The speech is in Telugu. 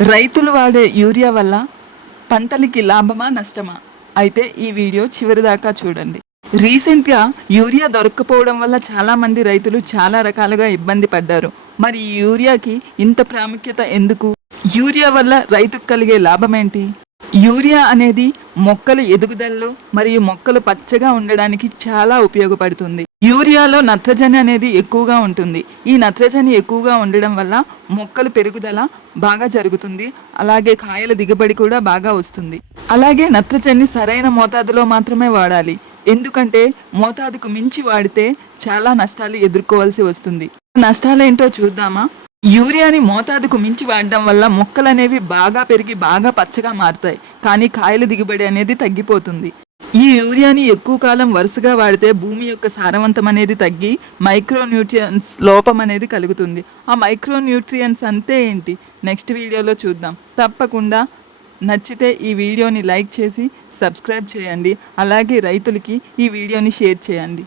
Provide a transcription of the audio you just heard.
రైతులు వాడే యూరియా వల్ల పంటలకి లాభమా నష్టమా? అయితే ఈ వీడియో చివరి దాకా చూడండి. రీసెంట్గా యూరియా దొరక్కపోవడం వల్ల చాలామంది రైతులు చాలా రకాలుగా ఇబ్బంది పడ్డారు. మరి ఈ యూరియాకి ఇంత ప్రాముఖ్యత ఎందుకు? యూరియా వల్ల రైతుకు కలిగే లాభం ఏంటి? యూరియా అనేది మొక్కల ఎదుగుదలలో మరియు మొక్కలు పచ్చగా ఉండడానికి చాలా ఉపయోగపడుతుంది. యూరియాలో నత్రజని అనేది ఎక్కువగా ఉంటుంది. ఈ నత్రజని ఎక్కువగా ఉండడం వల్ల మొక్కల పెరుగుదల బాగా జరుగుతుంది. అలాగే కాయల దిగుబడి కూడా బాగా వస్తుంది. అలాగే నత్రజని సరైన మోతాదులో మాత్రమే వాడాలి. ఎందుకంటే మోతాదుకు మించి వాడితే చాలా నష్టాలు ఎదుర్కోవాల్సి వస్తుంది. నష్టాలేంటో చూద్దామా? యూరియాని మోతాదుకు మించి వాడడం వల్ల మొక్కలు అనేవి బాగా పెరిగి బాగా పచ్చగా మారుతాయి. కానీ కాయల దిగుబడి అనేది తగ్గిపోతుంది. ఈ యూరియాని ఎక్కువ కాలం వరుసగా వాడితే భూమి యొక్క సారవంతం అనేది తగ్గి మైక్రోన్యూట్రియన్స్ లోపం అనేది కలుగుతుంది. ఆ మైక్రోన్యూట్రియన్స్ అంటే ఏంటి? నెక్స్ట్ వీడియోలో చూద్దాం. తప్పకుండా నచ్చితే ఈ వీడియోని లైక్ చేసి సబ్స్క్రైబ్ చేయండి. అలాగే రైతులకి ఈ వీడియోని షేర్ చేయండి.